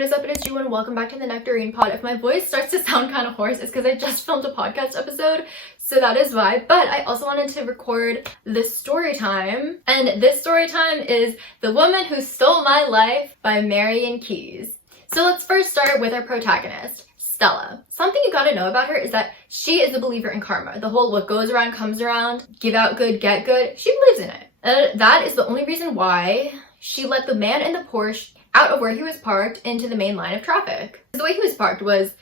what is up? It is Jiwon. Welcome back to the Nectarine Pod. If my voice starts to sound kind of hoarse, it's because I just filmed a podcast episode, so that is why. But I also wanted to record this story time, and this story time is The Woman Who Stole My Life by Marian Keyes. So let's first start with our protagonist, Stella. Something you gotta know about her is that she is a believer in karma. The whole what goes around comes around, give out good, get good. She believes in it. That is the only reason why she let the man in the Porsche out of where he was parked into the main line of traffic. The way he was parked was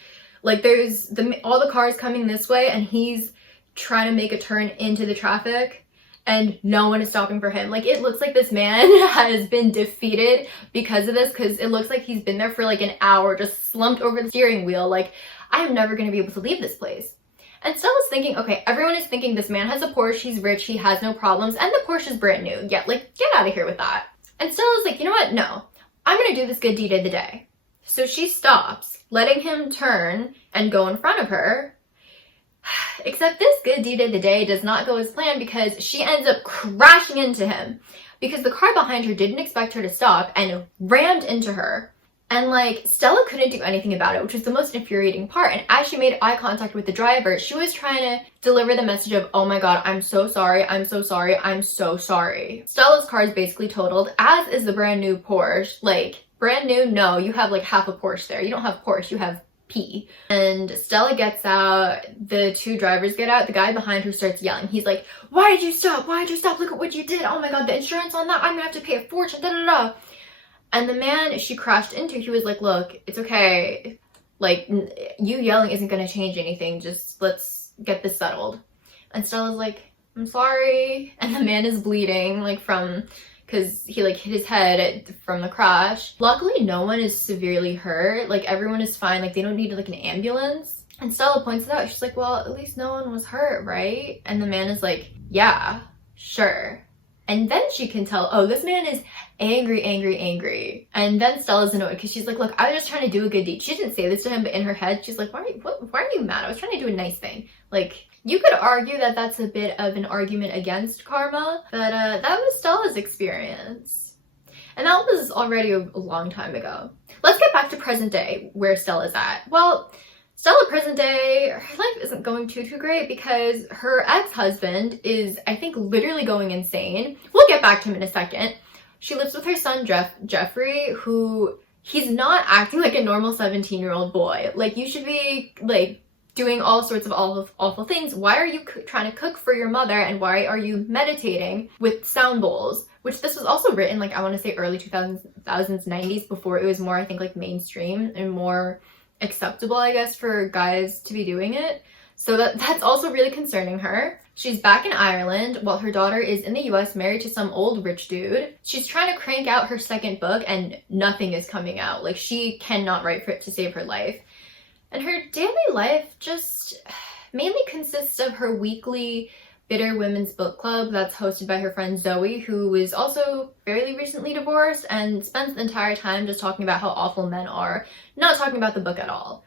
like there's all the cars coming this way and he's trying to make a turn into the traffic and no one is stopping for him. Like, it looks like this man has been defeated because of this, because it looks like he's been there for like an hour just slumped over the steering wheel like, I am never going to be able to leave this place. And Stella's thinking, okay, everyone is thinking this man has a Porsche, he's rich, he has no problems, and the Porsche is brand new. Yeah, like, get out of here with that. And Stella's like, you know what? No, I'm gonna do this good deed of the day. So she stops, letting him turn and go in front of her. Except this good deed of the day does not go as planned because she ends up crashing into him because the car behind her didn't expect her to stop and rammed into her. And like, Stella couldn't do anything about it, which was the most infuriating part. And as she made eye contact with the driver, she was trying to deliver the message of, oh my god, I'm so sorry, I'm so sorry, I'm so sorry. Stella's car is basically totaled, as is the brand new Porsche. Like, brand new? No, you have like half a Porsche there. You don't have Porsche, you have P. And Stella gets out, the two drivers get out, the guy behind her starts yelling. He's like, why did you stop? Why did you stop? Look at what you did. Oh my god, the insurance on that, I'm gonna have to pay a fortune, da da da. And the man she crashed into, he was like, look, it's okay. Like, you yelling isn't going to change anything. Just let's get this settled. And Stella's like, I'm sorry. And the man is bleeding, like, because he, like, hit his head from the crash. Luckily, no one is severely hurt. Like, everyone is fine. Like, they don't need, like, an ambulance. And Stella points it out. She's like, well, at least no one was hurt, right? And the man is like, yeah, sure. And then she can tell, oh, this man is angry, angry, angry. And then Stella's annoyed because she's like, look, I was just trying to do a good deed. She didn't say this to him, but in her head, she's like, why are you mad? I was trying to do a nice thing. Like, you could argue that that's a bit of an argument against karma, but that was Stella's experience. And that was already a long time ago. Let's get back to present day, where Stella's at. Well, Stella present day, her life isn't going too great because her ex-husband is, I think, literally going insane. We'll get back to him in a second. She lives with her son, Jeffrey, who, he's not acting like a normal 17-year-old boy. Like, you should be, like, doing all sorts of awful things. Why are you trying to cook for your mother, and why are you meditating with sound bowls? Which this was also written, like, I want to say early 2000s, 90s, before it was more, I think, like, mainstream and more acceptable, I guess, for guys to be doing it. So that's also really concerning her. She's back in Ireland while her daughter is in the US married to some old rich dude. She's trying to crank out her second book and nothing is coming out. Like, she cannot write for it to save her life. And her daily life just mainly consists of her weekly Bitter Women's Book Club that's hosted by her friend Zoe, who is also fairly recently divorced and spends the entire time just talking about how awful men are, not talking about the book at all.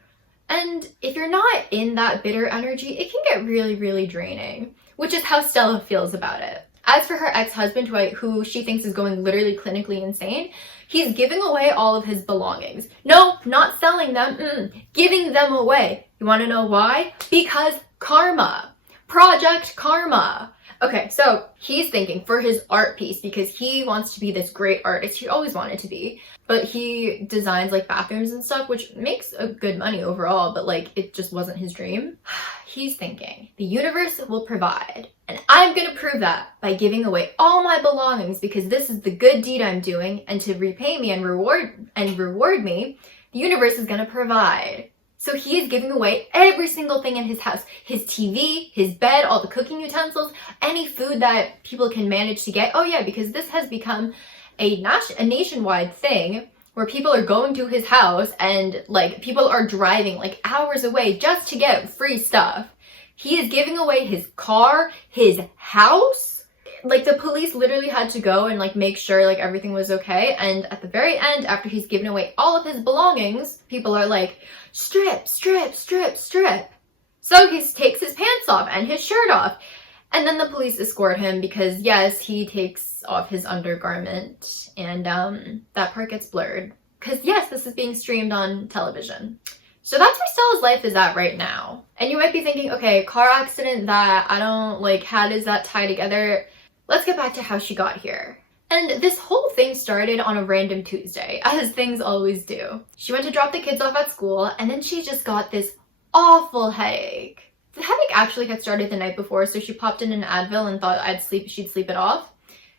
And if you're not in that bitter energy, it can get really, really draining, which is how Stella feels about it. As for her ex-husband, who she thinks is going literally clinically insane, he's giving away all of his belongings. No, not selling them, giving them away. You want to know why? Because karma. Project Karma. Okay, so he's thinking for his art piece, because he wants to be this great artist. He always wanted to be, but he designs like bathrooms and stuff, which makes a good money overall, but like it just wasn't his dream. He's thinking the universe will provide, and I'm gonna prove that by giving away all my belongings because this is the good deed I'm doing, and to repay me and reward me, the universe is gonna provide. So he is giving away every single thing in his house. His TV, his bed, all the cooking utensils, any food that people can manage to get. Oh yeah, because this has become a nationwide thing where people are going to his house and like people are driving like hours away just to get free stuff. He is giving away his car, his house. Like, the police literally had to go and like make sure like everything was okay. And at the very end, after he's given away all of his belongings, people are like, strip, strip, strip, strip. So he takes his pants off and his shirt off. And then the police escort him because, yes, he takes off his undergarment and that part gets blurred. Because yes, this is being streamed on television. So that's where Stella's life is at right now. And you might be thinking, okay, car accident, that, I don't, like, how does that tie together? Let's get back to how she got here. And this whole thing started on a random Tuesday, as things always do. She went to drop the kids off at school, and then she just got this awful headache. The headache actually had started the night before, so she popped in an Advil and thought she'd sleep it off.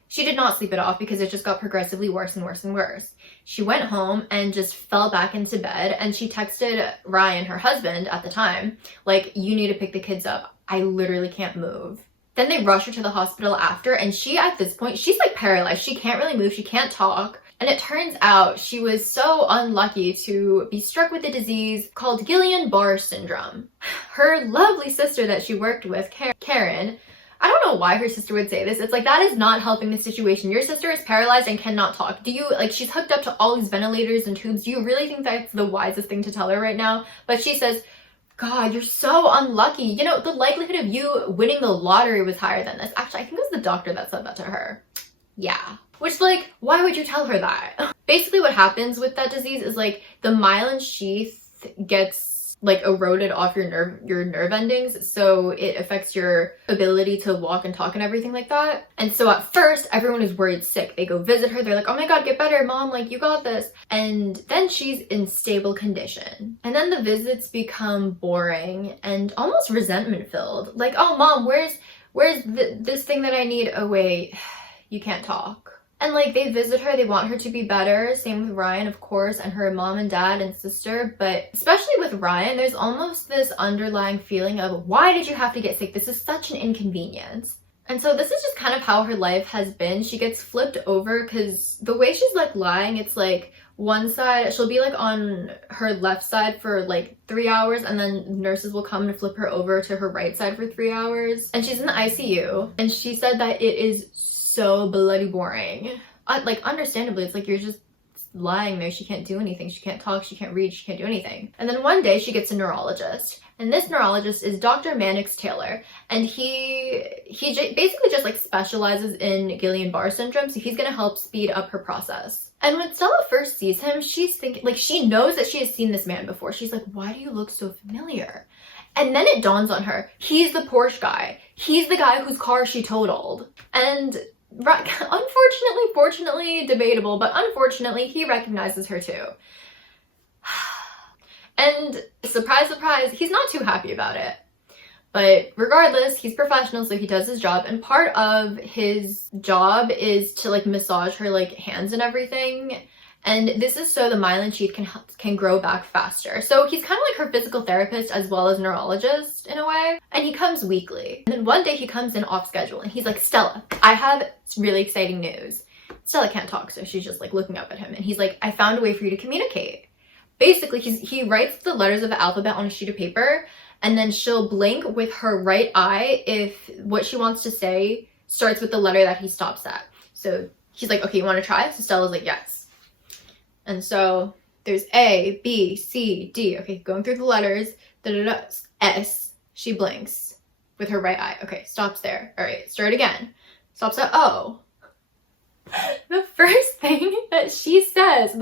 She did not sleep it off because it just got progressively worse and worse and worse. She went home and just fell back into bed, and she texted Ryan, her husband at the time, like, you need to pick the kids up. I literally can't move. Then they rushed her to the hospital after, and she, at this point, she's like paralyzed. She can't really move, she can't talk. And it turns out she was so unlucky to be struck with a disease called Guillain-Barré syndrome. Her lovely sister that she worked with, Karen, I don't know why her sister would say this. It's like, that is not helping the situation. Your sister is paralyzed and cannot talk. Do you, like, she's hooked up to all these ventilators and tubes. Do you really think that's the wisest thing to tell her right now? But she says, God, you're so unlucky. You know, the likelihood of you winning the lottery was higher than this. Actually, I think it was the doctor that said that to her. Yeah. Which, like, why would you tell her that? Basically what happens with that disease is, like, the myelin sheath gets, like, eroded off your nerve endings, so it affects your ability to walk and talk and everything like that. And so at first, everyone is worried sick. They go visit her, they're like, oh my God, get better, mom, like, you got this. And then she's in stable condition. And then the visits become boring and almost resentment filled. Like, oh mom, where's this thing that I need? Oh wait, you can't talk. And, like, they visit her, they want her to be better. Same with Ryan, of course, and her mom and dad and sister. But especially with Ryan, there's almost this underlying feeling of, why did you have to get sick? This is such an inconvenience. And so this is just kind of how her life has been. She gets flipped over because the way she's, like, lying, it's like one side, she'll be, like, on her left side for, like, 3 hours, and then nurses will come and flip her over to her right side for 3 hours. And she's in the ICU, and she said that it is so bloody boring. Like, understandably, it's like you're just lying there. She can't do anything. She can't talk. She can't read. She can't do anything. And then one day she gets a neurologist, and this neurologist is Dr. Mannix Taylor, and he basically just, like, specializes in Guillain-Barré syndrome, so he's gonna help speed up her process. And when Stella first sees him, she's thinking, like, she knows that she has seen this man before. She's like, why do you look so familiar? And then it dawns on her, he's the Porsche guy. He's the guy whose car she totaled. And unfortunately, fortunately, debatable, but unfortunately, he recognizes her too. And surprise, surprise, he's not too happy about it. But regardless, he's professional, so he does his job. And part of his job is to, like, massage her, like, hands and everything. And this is so the myelin sheath can grow back faster. So he's kind of like her physical therapist as well as neurologist in a way. And he comes weekly. And then one day he comes in off schedule and he's like, Stella, I have really exciting news. Stella can't talk, so she's just, like, looking up at him. And he's like, I found a way for you to communicate. Basically, he writes the letters of the alphabet on a sheet of paper, and then she'll blink with her right eye if what she wants to say starts with the letter that he stops at. So he's like, okay, you want to try? So Stella's like, yes. And so there's A, B, C, D. Okay, going through the letters. S. She blinks with her right eye. Okay, stops there. All right, start again. Stops at O. The first thing that she says,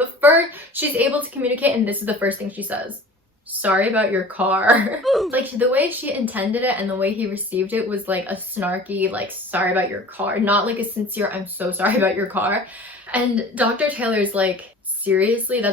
she's able to communicate, and this is the first thing she says. Sorry about your car. Like, the way she intended it and the way he received it was like a snarky, like, sorry about your car. Not like a sincere, I'm so sorry about your car. And Dr. Taylor's like, seriously,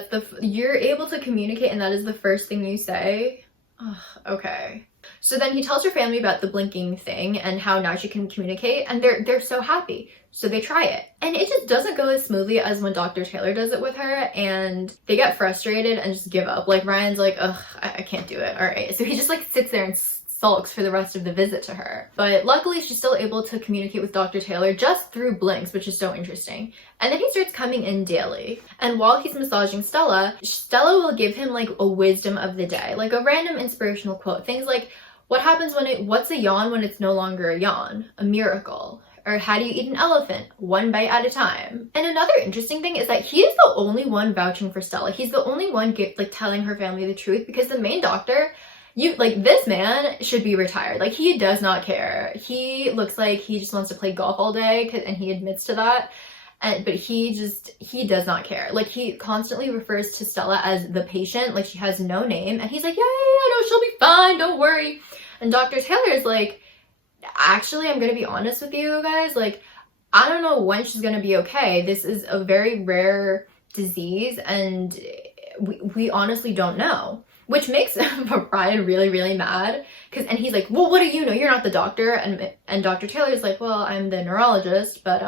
you're able to communicate and that is the first thing you say? Ugh, okay. So then he tells her family about the blinking thing and how now she can communicate, and they're so happy. So they try it. And it just doesn't go as smoothly as when Dr. Taylor does it with her, and they get frustrated and just give up. Like, Ryan's like, ugh, I can't do it. All right. So he just, like, sits there and sulks for the rest of the visit to her. But luckily she's still able to communicate with Dr. Taylor just through blinks, which is so interesting. And then he starts coming in daily. And while he's massaging Stella will give him, like, a wisdom of the day, like a random inspirational quote. Things like, what's a yawn when it's no longer a yawn? A miracle. Or how do you eat an elephant? One bite at a time. And another interesting thing is that he is the only one vouching for Stella. He's the only one telling her family the truth, because the main doctor, this man should be retired. Like, he does not care. He looks like he just wants to play golf all day, and he admits to that. but he does not care. Like, he constantly refers to Stella as the patient, like she has no name, and he's like, yeah, no, she'll be fine, don't worry. And Dr. Taylor is like, actually, I'm gonna be honest with you guys, like, I don't know when she's gonna be okay. This is a very rare disease, and we honestly don't know. Which makes Brian really, really mad. And he's like, well, what do you know? You're not the doctor. And Dr. Taylor's like, well, I'm the neurologist, but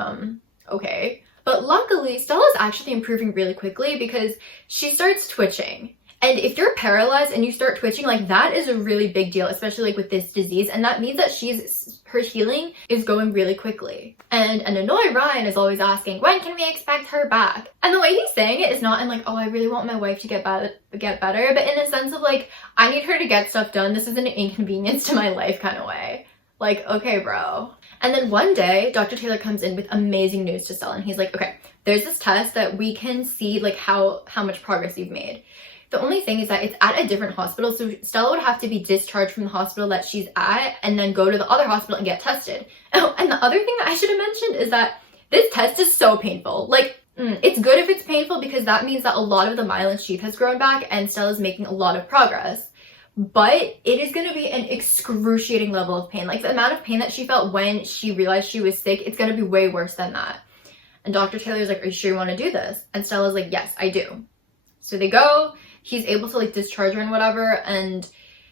okay. But luckily, Stella's actually improving really quickly because she starts twitching. And if you're paralyzed and you start twitching, like, that is a really big deal, especially like with this disease. And that means that her healing is going really quickly. And an annoyed Ryan is always asking, when can we expect her back? And the way he's saying it is not in like, oh, I really want my wife to get better, but in a sense of like, I need her to get stuff done. This is an inconvenience to my life kind of way. Like, okay, bro. And then one day, Dr. Taylor comes in with amazing news to Stella. And he's like, okay, there's this test that we can see like how much progress you've made. The only thing is that it's at a different hospital, so Stella would have to be discharged from the hospital that she's at and then go to the other hospital and get tested. Oh, and the other thing that I should have mentioned is that this test is so painful. Like, it's good if it's painful because that means that a lot of the myelin sheath has grown back and Stella's making a lot of progress. But it is going to be an excruciating level of pain. Like, the amount of pain that she felt when she realized she was sick, it's going to be way worse than that. And Dr. Taylor's like, are you sure you want to do this? And Stella's like, yes, I do. So they go. He's able to like discharge her and whatever, and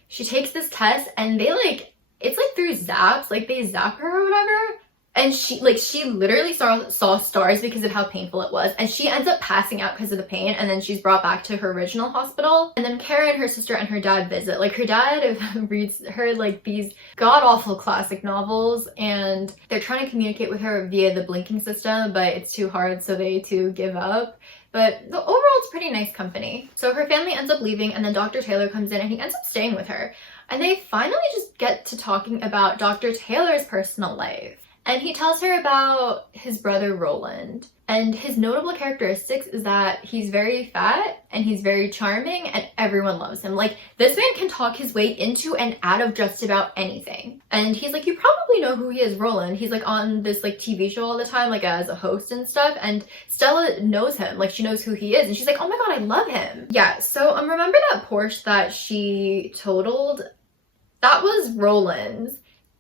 she takes this test and they like, it's like through zaps, like they zap her or whatever, and she literally saw stars because of how painful it was, and she ends up passing out because of the pain, and then she's brought back to her original hospital. And then Karen, her sister, and her dad visit. Like, her dad reads her like these god-awful classic novels, and they're trying to communicate with her via the blinking system, but it's too hard, so they too give up. But overall, it's pretty nice company. So her family ends up leaving, and then Dr. Taylor comes in and he ends up staying with her. And they finally just get to talking about Dr. Taylor's personal life. And he tells her about his brother Roland. And his notable characteristics is that he's very fat and he's very charming and everyone loves him. Like, this man can talk his way into and out of just about anything. And he's like, you probably know who he is, Roland. He's like on this like TV show all the time, like as a host and stuff. And Stella knows him, like she knows who he is. And she's like, oh my God, I love him. Yeah, so remember that Porsche that she totaled? That was Roland's.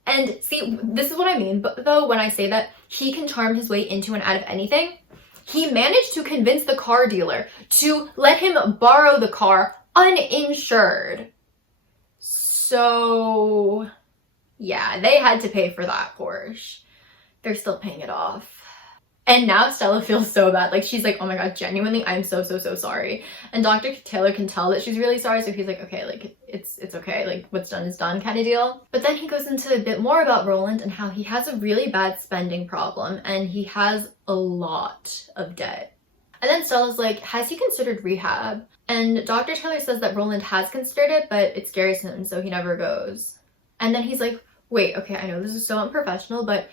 And see, this is what I mean, but though when I say that he can charm his way into and out of anything, he managed to convince the car dealer to let him borrow the car uninsured. So yeah, they had to pay for that Porsche. They're still paying it off. And now Stella feels so bad. Like, she's like, oh my God, genuinely, I'm so sorry. And Dr. Taylor can tell that she's really sorry. So he's like, okay, like, it's okay. Like, what's done is done kind of deal. But then he goes into a bit more about Roland and how he has a really bad spending problem. And he has a lot of debt. And then Stella's like, has he considered rehab? And Dr. Taylor says that Roland has considered it, but it scares him. So he never goes. And then he's like, wait, okay, I know this is so unprofessional, but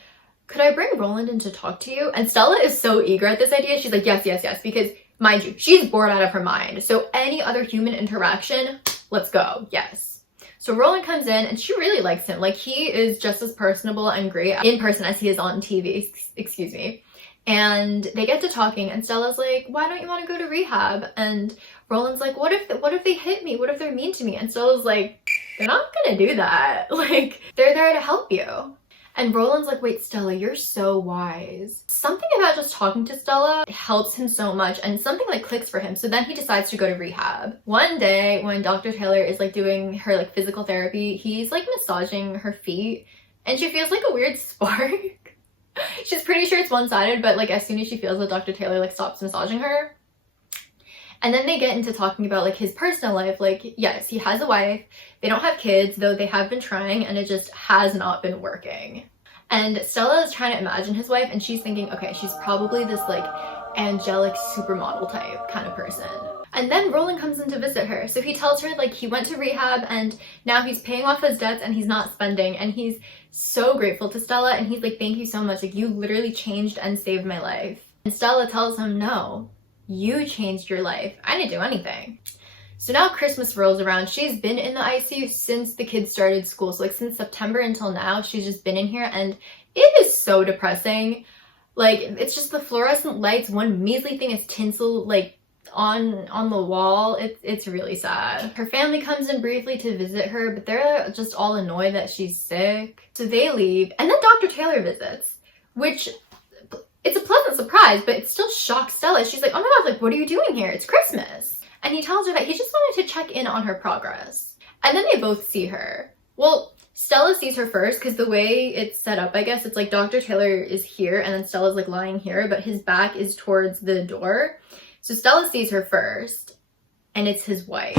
could I bring Roland in to talk to you? And Stella is so eager at this idea. She's like, yes, because mind you, she's bored out of her mind. So any other human interaction, let's go, yes. So Roland comes in and she really likes him. Like, he is just as personable and great in person as he is on TV, excuse me. And they get to talking and Stella's like, why don't you want to go to rehab? And Roland's like, what if they hit me? What if they're mean to me? And Stella's like, they're not gonna do that. Like, they're there to help you. And Roland's like, wait, Stella, you're so wise. Something about just talking to Stella helps him so much, and something like clicks for him. So then he decides to go to rehab. One day when Dr. Taylor is like doing her like physical therapy, he's like massaging her feet and she feels like a weird spark. She's pretty sure it's one-sided, but like as soon as she feels that Dr. Taylor like stops massaging her. And then they get into talking about like his personal life. Like, yes, he has a wife. They don't have kids, though they have been trying, and it just has not been working. And Stella is trying to imagine his wife, and she's thinking, okay, she's probably this like angelic supermodel type kind of person. And then Roland comes in to visit her. So he tells her like he went to rehab and now he's paying off his debts and he's not spending. And he's so grateful to Stella. And he's like, thank you so much. Like, you literally changed and saved my life. And Stella tells him, no, you changed your life. I didn't do anything. So now Christmas rolls around. She's been in the ICU since the kids started school. So like since September until now, she's just been in here and it is so depressing. Like, it's just the fluorescent lights, one measly thing is tinsel, like, on the wall. It's really sad. Her family comes in briefly to visit her, but they're just all annoyed that she's sick. So they leave, and then Dr. Taylor visits, which, it's a pleasant surprise, but it still shocks Stella. She's like, oh my god, like, what are you doing here? It's Christmas. And he tells her that he just wanted to check in on her progress. And then they both see her. Well, Stella sees her first, because the way it's set up, I guess, it's like Dr. Taylor is here, and then Stella's like lying here, but his back is towards the door. So Stella sees her first, and it's his wife.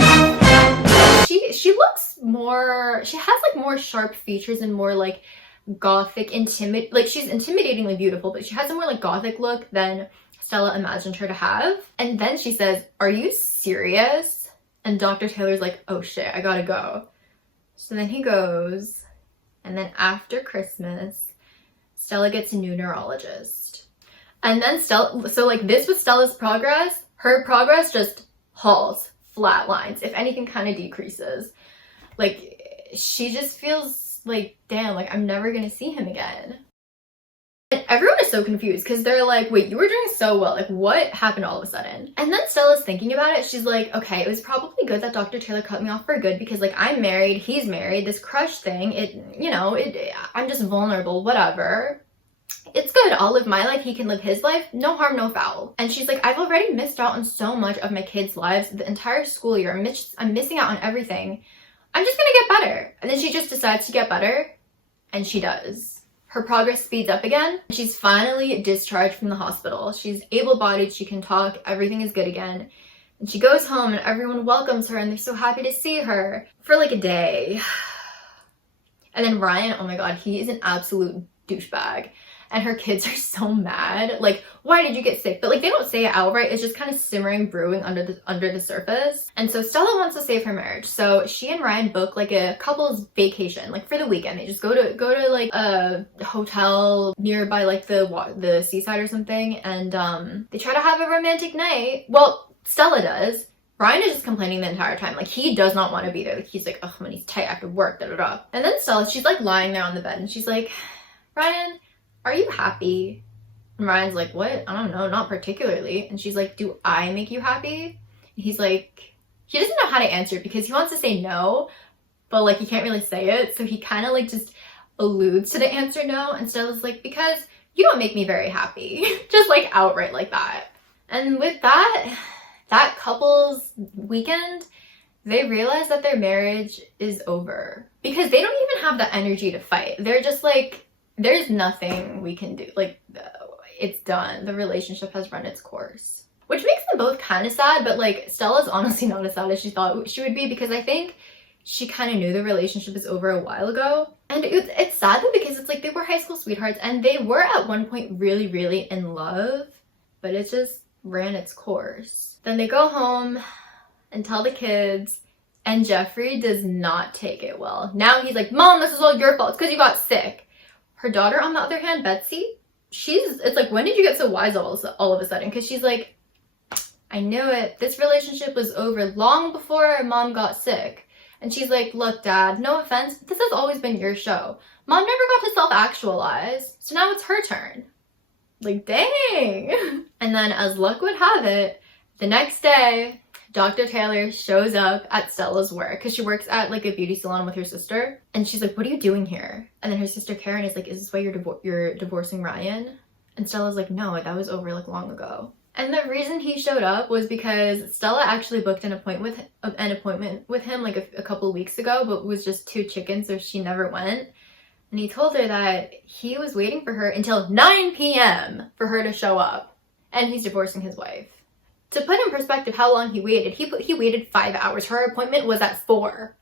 She looks more, she has like more sharp features and more like gothic, like she's intimidatingly beautiful, but she has a more like gothic look than Stella imagined her to have. And then she says, are you serious? And Dr. Taylor's like, oh shit, I gotta go. So then he goes, and then after Christmas, Stella gets a new neurologist. And then Stella, so like this was Stella's progress, her progress just halts, flatlines, if anything kind of decreases. Like, she just feels like, damn, like I'm never gonna see him again. And everyone is so confused because they're like, wait, you were doing so well, like what happened all of a sudden? And then Stella's thinking about it. She's like, okay, it was probably good that Dr. Taylor cut me off for good, because like I'm married, he's married, this crush thing, I'm just vulnerable, whatever. It's good, I'll live my life, he can live his life, no harm, no foul. And she's like, I've already missed out on so much of my kids' lives the entire school year. I'm missing out on everything. I'm just gonna get better. And then she just decides to get better, and she does. Her progress speeds up again. She's finally discharged from the hospital. She's able-bodied, she can talk, everything is good again. And she goes home and everyone welcomes her and they're so happy to see her for like a day. And then Ryan, oh my god, he is an absolute douchebag. And her kids are so mad. Like, why did you get sick? But like, they don't say it outright. It's just kind of simmering, brewing under the surface. And so Stella wants to save her marriage. So she and Ryan book like a couple's vacation, like for the weekend. They just go to like a hotel nearby, like the seaside or something. And they try to have a romantic night. Well, Stella does. Ryan is just complaining the entire time. Like, he does not want to be there. Like, he's like, oh, money's tight after work, da da da. And then Stella, she's like lying there on the bed and she's like, Ryan, are you happy? And Ryan's like, what? I don't know, not particularly. And she's like, do I make you happy? And he's like, he doesn't know how to answer because he wants to say no, but like he can't really say it. So he kind of like just alludes to the answer no. And Stella's like, because you don't make me very happy. Just like outright like that. And with that couple's weekend, they realize that their marriage is over because they don't even have the energy to fight. They're just like, there's nothing we can do. Like, it's done. The relationship has run its course. Which makes them both kind of sad, but like, Stella's honestly not as sad as she thought she would be because I think she kind of knew the relationship was over a while ago. And it's sad though because it's like they were high school sweethearts and they were at one point really, really in love, but it just ran its course. Then they go home and tell the kids, and Jeffrey does not take it well. Now he's like, Mom, this is all your fault. It's because you got sick. Her daughter, on the other hand, Betsy, it's like, when did you get so wise all of a sudden? Because she's like, I knew it. This relationship was over long before Mom got sick. And she's like, look, Dad, no offense, but this has always been your show. Mom never got to self-actualize, so now it's her turn. Like, dang. And then, as luck would have it, the next day, Dr. Taylor shows up at Stella's work because she works at like a beauty salon with her sister. And she's like, what are you doing here? And then her sister Karen is like, is this why you're divorcing Ryan? And Stella's like, no, that was over like long ago. And the reason he showed up was because Stella actually booked an appointment with him like a couple weeks ago, but was just too chicken, so she never went. And he told her that he was waiting for her until 9 p.m. for her to show up. And he's divorcing his wife. To put in perspective how long he waited, he waited 5 hours. Her appointment was at 4.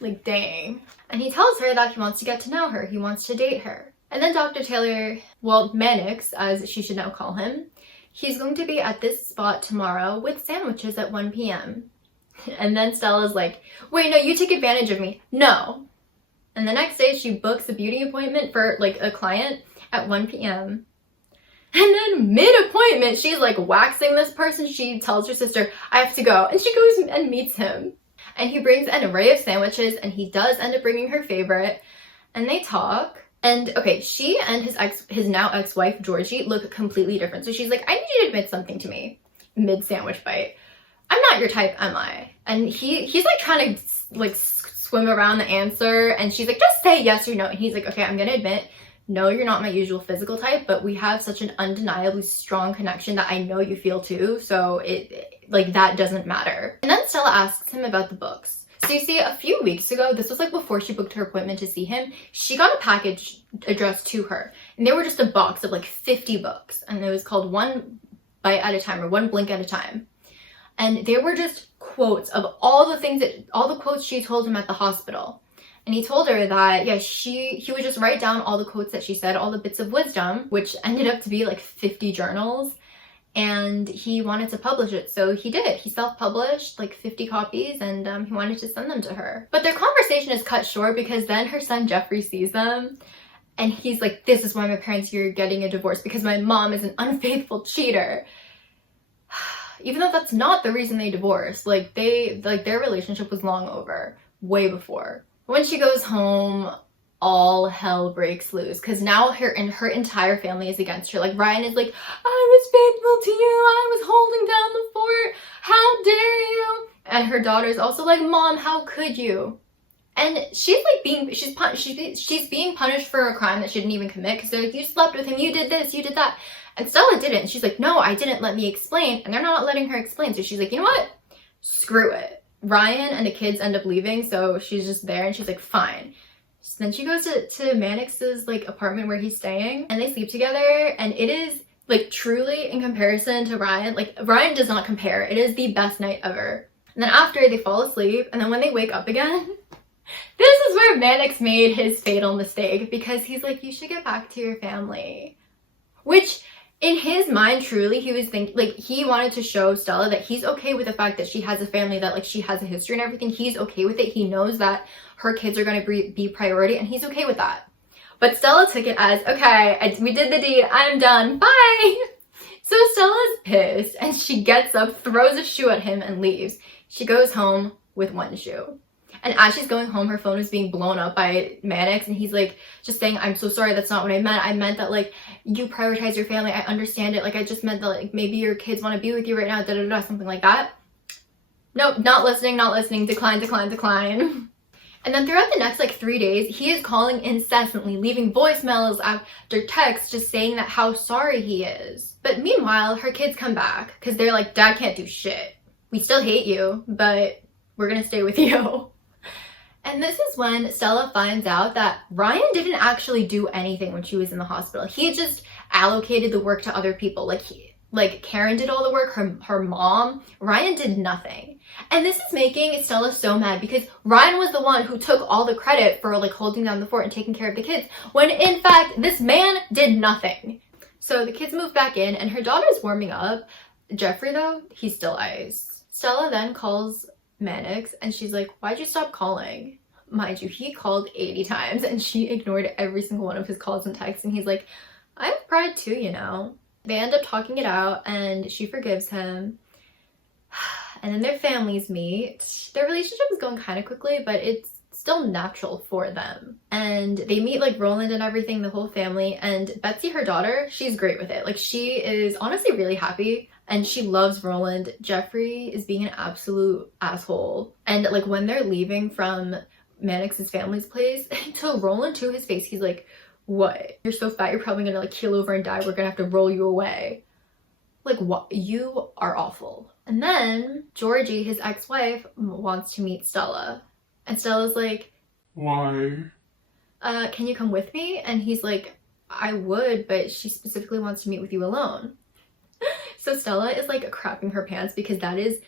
Like, dang. And he tells her that he wants to get to know her. He wants to date her. And then Dr. Taylor, well, Mannix, as she should now call him, he's going to be at this spot tomorrow with sandwiches at 1 p.m. And then Stella's like, wait, no, you take advantage of me. No. And the next day she books a beauty appointment for like a client at 1 p.m. And then mid-appointment, she's like waxing this person. She tells her sister, I have to go. And she goes and meets him. And he brings an array of sandwiches and he does end up bringing her favorite. And they talk. And okay, she and his now ex-wife, Georgie, look completely different. So she's like, I need you to admit something to me. Mid-sandwich bite. I'm not your type, am I? And he's like trying to like swim around the answer. And she's like, just say yes or no. And he's like, okay, I'm gonna admit, no, you're not my usual physical type, but we have such an undeniably strong connection that I know you feel too. So like that doesn't matter. And then Stella asks him about the books. So you see, a few weeks ago, this was like before she booked her appointment to see him, she got a package addressed to her. And they were just a box of like 50 books. And it was called One Bite at a Time or One Blink at a Time. And they were just quotes of all the quotes she told him at the hospital. And he told her that, yeah, he would just write down all the quotes that she said, all the bits of wisdom, which ended up to be like 50 journals. And he wanted to publish it, so he did. He self-published like 50 copies, and he wanted to send them to her. But their conversation is cut short because then her son Jeffrey sees them, and he's like, this is why my parents are getting a divorce, because my mom is an unfaithful cheater. Even though that's not the reason they divorced. Like, their relationship was long over, way before. When she goes home, all hell breaks loose because now her entire family is against her. Like, Ryan is like, I was faithful to you, I was holding down the fort, how dare you? And her daughter's also like, Mom, how could you? And she's like she's being punished for a crime that she didn't even commit, because they're like, you slept with him, you did this, you did that. And Stella didn't. And she's like, no, I didn't, let me explain. And they're not letting her explain. So she's like, you know what, screw it. Ryan and the kids end up leaving, so she's just there, and she's like, fine. So then she goes to Mannix's like apartment where he's staying, and they sleep together, and it is like truly, in comparison to Ryan, like Ryan does not compare. It is the best night ever. And then after, they fall asleep, and then when they wake up again, this is where Mannix made his fatal mistake, because he's like, you should get back to your family. Which in his mind, truly, he was thinking, like, he wanted to show Stella that he's okay with the fact that she has a family, that like she has a history and everything. He's okay with it. He knows that her kids are going to be priority, and he's okay with that. But Stella took it as, okay, we did the deed, I'm done, bye! So Stella's pissed, and she gets up, throws a shoe at him, and leaves. She goes home with one shoe. And as she's going home, her phone is being blown up by Mannix, and he's like, just saying, I'm so sorry, that's not what I meant. I meant that, like, you prioritize your family, I understand it. Like, I just meant that, like, maybe your kids want to be with you right now, da-da-da, something like that. Nope, not listening, decline, decline, decline. And then throughout the next like 3 days, he is calling incessantly, leaving voicemails after texts, just saying that how sorry he is. But meanwhile, her kids come back because they're like, Dad can't do shit. We still hate you, but we're gonna stay with you. And this is when Stella finds out that Ryan didn't actually do anything when she was in the hospital. He just allocated the work to other people. Like Karen did all the work, her mom. Ryan did nothing. And this is making Stella so mad because Ryan was the one who took all the credit for like holding down the fort and taking care of the kids, when in fact this man did nothing. So the kids move back in and her daughter's warming up. Jeffrey though, he's still iced. Stella then calls Mannix and she's like, why'd you stop calling? Mind you, he called 80 times and she ignored every single one of his calls and texts, and he's like, I have pride too, you know. They end up talking it out and she forgives him. And then their families meet. Their relationship is going kind of quickly, but it's still natural for them. And they meet like Roland and everything, the whole family. And Betsy, her daughter, she's great with it. Like, she is honestly really happy and she loves Roland. Jeffrey is being an absolute asshole. And like when they're leaving from Mannix's family's place, to Roland, to his face, he's like, what? You're so fat, you're probably gonna like keel over and die. We're gonna have to roll you away. Like, what? You are awful. And then Georgie, his ex-wife, wants to meet Stella. And Stella's like, why? Can you come with me? And he's like, I would, but she specifically wants to meet with you alone. So Stella is like crapping her pants because that is,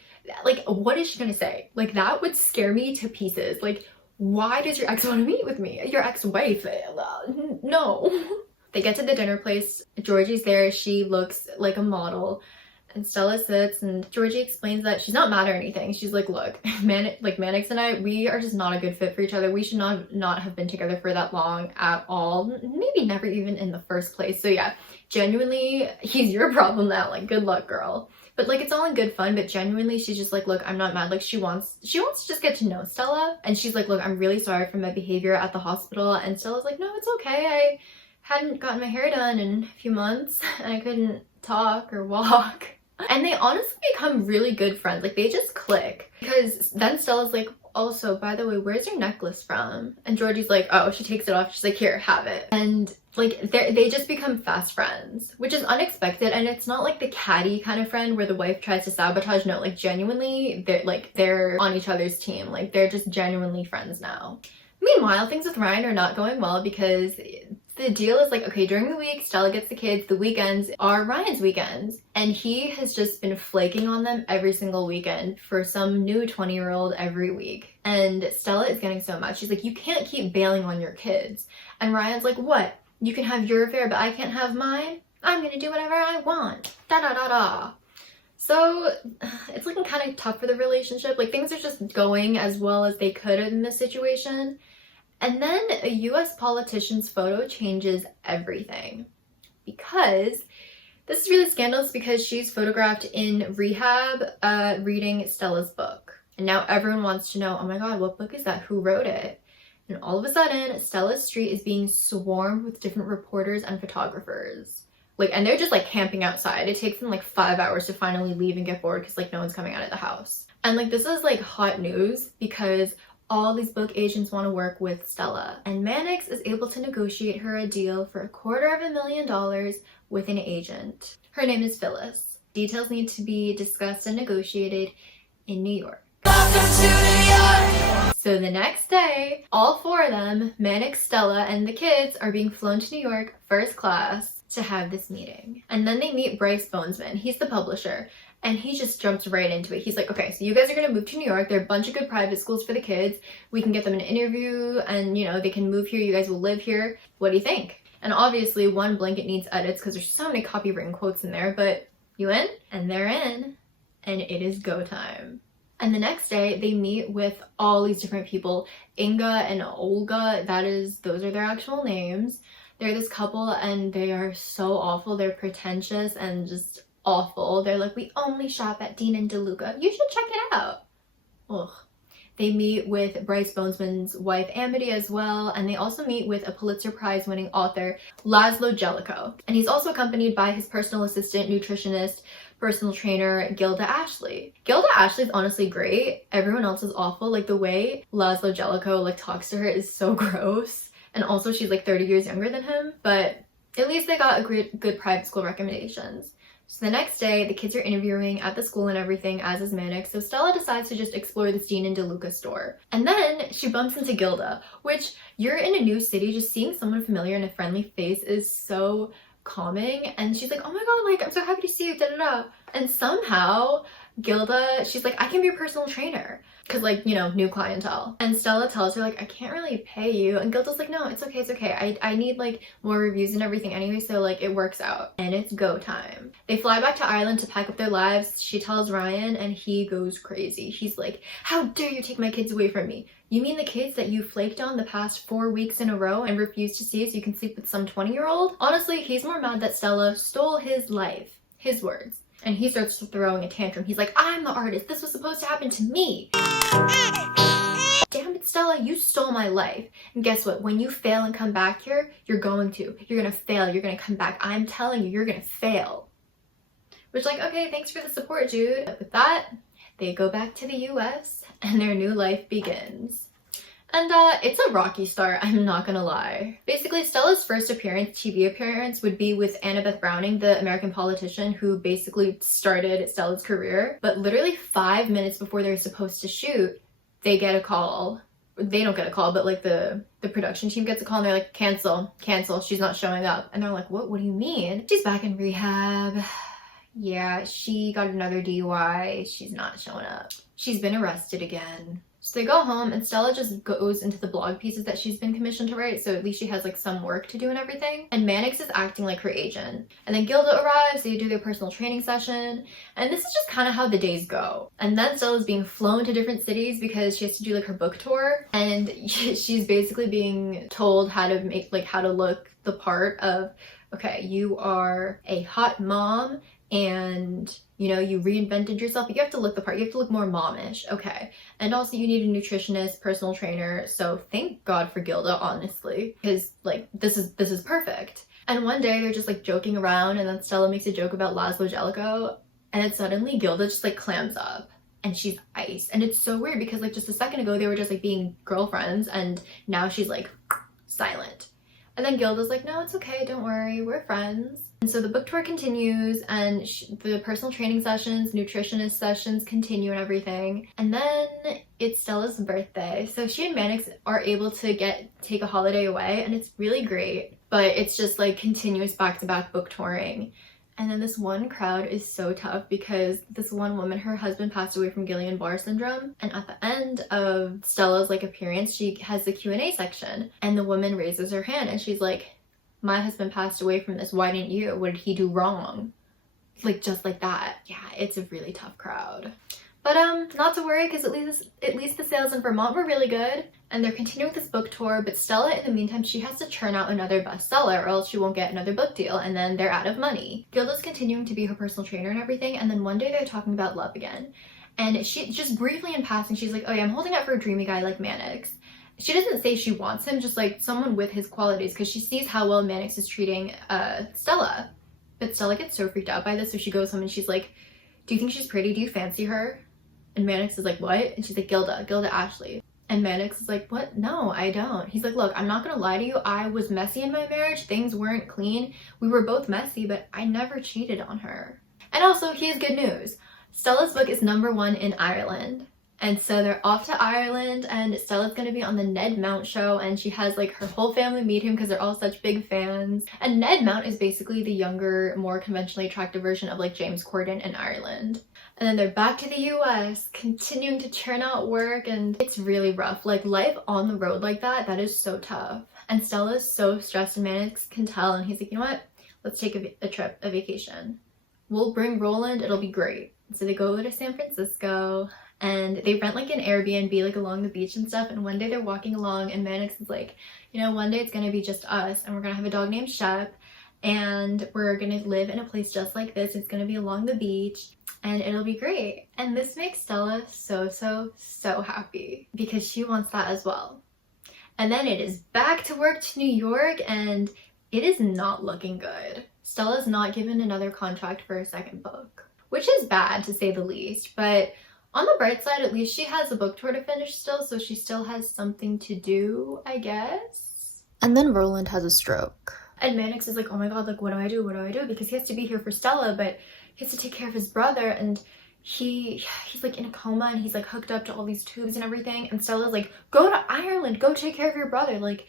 like, what is she gonna say? Like, that would scare me to pieces. Like, why does your ex want to meet with me? Your ex-wife? No. They get to the dinner place. Georgie's there. She looks like a model. And Stella sits and Georgie explains that she's not mad or anything. She's like, look, Mannix and I, we are just not a good fit for each other. We should not have been together for that long at all. Maybe never even in the first place. So yeah, genuinely, he's your problem now. Like, good luck, girl. But like, it's all in good fun, but genuinely she's just like, look, I'm not mad. Like, she wants to just get to know Stella. And she's like, look, I'm really sorry for my behavior at the hospital. And Stella's like, no, it's okay. I hadn't gotten my hair done in a few months and I couldn't talk or walk. And they honestly become really good friends. Like, they just click. Because then Stella's like, also, by the way, where's your necklace from? And Georgie's like, oh, she takes it off. She's like, here, have it. And like, they just become fast friends, which is unexpected. And it's not like the catty kind of friend where the wife tries to sabotage. No, like, genuinely, they're on each other's team. Like, they're just genuinely friends now. Meanwhile, things with Ryan are not going well because the deal is like, okay, during the week, Stella gets the kids, the weekends are Ryan's weekends. And he has just been flaking on them every single weekend for some new 20-year-old every week. And Stella is getting so much. She's like, you can't keep bailing on your kids. And Ryan's like, what? You can have your affair, but I can't have mine? I'm gonna do whatever I want. Da da da da. So it's looking kind of tough for the relationship. Like, things are just going as well as they could in this situation. And then a US politician's photo changes everything, because this is really scandalous because she's photographed in rehab reading Stella's book. And now everyone wants to know, oh my god, what book is that? Who wrote it? And all of a sudden, Stella's street is being swarmed with different reporters and photographers. Like, and they're just like camping outside. It takes them like 5 hours to finally leave and get bored because like no one's coming out of the house. And like, this is like hot news because all these book agents want to work with Stella, and Mannix is able to negotiate her a deal for $250,000 with an agent. Her name is Phyllis. Details need to be discussed and negotiated in New York. Welcome to New York! So the next day, all four of them, Mannix, Stella, and the kids, are being flown to New York first class to have this meeting. And then they meet Bryce Bonesman. He's the publisher. And he just jumps right into it. He's like, okay, so you guys are gonna move to New York. There are a bunch of good private schools for the kids. We can get them an interview and, you know, they can move here. You guys will live here. What do you think? And obviously one blanket needs edits because there's so many copywritten quotes in there, but you in? And they're in. And it is go time. And the next day they meet with all these different people. Inga and Olga, those are their actual names. They're this couple and they are so awful. They're pretentious and just awful. They're like, we only shop at Dean and DeLuca. You should check it out. Ugh. They meet with Bryce Bonesman's wife Amity as well, and they also meet with a Pulitzer Prize winning author, Laszlo Jellicoe. And he's also accompanied by his personal assistant, nutritionist, personal trainer, Gilda Ashley. Gilda Ashley's honestly great. Everyone else is awful. Like, the way Laszlo Jellicoe like talks to her is so gross. And also she's like 30 years younger than him, but at least they got a good private school recommendations. So the next day, the kids are interviewing at the school and everything, as is Mannix, so Stella decides to just explore the Dean and DeLuca store. And then she bumps into Gilda, which, you're in a new city, just seeing someone familiar and a friendly face is so calming. And she's like, oh my god, like, I'm so happy to see you, da da da. And somehow, Gilda, she's like, I can be your personal trainer. Because, like, you know, new clientele. And Stella tells her, like, I can't really pay you. And Gilda's like, no, it's okay, it's okay. I need, like, more reviews and everything anyway, so, like, it works out. And it's go time. They fly back to Ireland to pack up their lives. She tells Ryan, and he goes crazy. He's like, how dare you take my kids away from me? You mean the kids that you flaked on the past 4 weeks in a row and refused to see so you can sleep with some 20-year-old? Honestly, he's more mad that Stella stole his life. His words. And he starts throwing a tantrum. He's like, I'm the artist. This was supposed to happen to me. Damn it, Stella, you stole my life. And guess what? When you fail and come back here, you're going to. You're going to fail. You're going to come back. I'm telling you, you're going to fail. Which, like, okay, thanks for the support, dude. But with that, they go back to the US and their new life begins. And it's a rocky start, I'm not gonna lie. Basically, Stella's first TV appearance would be with Annabeth Browning, the American politician who basically started Stella's career. But literally 5 minutes before they're supposed to shoot, they get a call. They don't get a call, but like the production team gets a call and they're like, cancel, she's not showing up. And they're like, what do you mean? She's back in rehab. Yeah, she got another DUI. She's not showing up. She's been arrested again. So they go home and Stella just goes into the blog pieces that she's been commissioned to write, so at least she has like some work to do and everything. And Mannix is acting like her agent. And then Gilda arrives, they do their personal training session, and this is just kind of how the days go. And then Stella's being flown to different cities because she has to do like her book tour, and she's basically being told how to look the part of, okay, you are a hot mom and You know, you reinvented yourself, but you have to look the part. You have to look more momish. Okay. And also you need a nutritionist, personal trainer. So thank God for Gilda, honestly, because like this is perfect. And one day they're just like joking around, and then Stella makes a joke about Laszlo Jellicoe, and suddenly Gilda just like clams up and she's ice. And it's so weird because like just a second ago they were just like being girlfriends, and now she's like silent. And then Gilda's like, no, it's okay, don't worry, we're friends. And so the book tour continues, and the personal training sessions, nutritionist sessions continue and everything. And then it's Stella's birthday. So she and Mannix are able to take a holiday away, and it's really great. But it's just like continuous back-to-back book touring. And then this one crowd is so tough because this one woman, her husband passed away from Guillain-Barré syndrome. And at the end of Stella's like appearance, she has the Q&A section, and the woman raises her hand and she's like, my husband passed away from this, why didn't you? What did he do wrong? Like just like that. Yeah, it's a really tough crowd. But not to worry, because at least the sales in Vermont were really good, and they're continuing with this book tour. But Stella, in the meantime, she has to churn out another bestseller, or else she won't get another book deal, and then they're out of money. Gilda's continuing to be her personal trainer and everything, and then one day they're talking about love again, and she just briefly in passing, she's like, oh yeah, I'm holding out for a dreamy guy like Mannix. She doesn't say she wants him, just like someone with his qualities, because she sees how well Mannix is treating Stella. But Stella gets so freaked out by this, so she goes home and she's like, do you think she's pretty? Do you fancy her? And Mannix is like, what? And she's like, Gilda Ashley. And Mannix is like, what? No, I don't. He's like, look, I'm not gonna lie to you. I was messy in my marriage. Things weren't clean. We were both messy, but I never cheated on her. And also, he has good news. Stella's book is #1 in Ireland. And so they're off to Ireland, and Stella's gonna be on the Ned Mount show, and she has like her whole family meet him because they're all such big fans. And Ned Mount is basically the younger, more conventionally attractive version of like James Corden in Ireland. And then they're back to the US, continuing to churn out work, and it's really rough. Like life on the road like that is so tough. And Stella's so stressed, and Mannix can tell, and he's like, you know what? Let's take a vacation. We'll bring Roland, it'll be great. So they go to San Francisco, and they rent like an Airbnb like along the beach and stuff. And one day they're walking along, and Mannix is like, you know, one day it's gonna be just us, and we're gonna have a dog named Shep, and we're gonna live in a place just like this. It's gonna be along the beach, and it'll be great. And this makes Stella so happy because she wants that as well. And then it is back to work to New York, and it is not looking good. Stella's not given another contract for a second book, which is bad to say the least. But on the bright side, at least she has a book tour to finish still, so she still has something to do, I guess. And then Roland has a stroke. And Mannix is like, oh my god, like what do I do? What do I do? Because he has to be here for Stella, but he has to take care of his brother, and he's like in a coma, and he's like hooked up to all these tubes and everything. And Stella's like, go to Ireland, go take care of your brother. Like,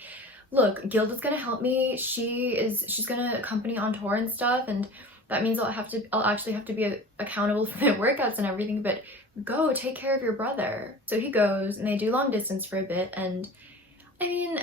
look, Gilda's gonna help me. She's gonna accompany on tour and stuff, and that means I'll actually have to be accountable for my workouts and everything, but go take care of your brother. So he goes, and they do long distance for a bit. And I mean,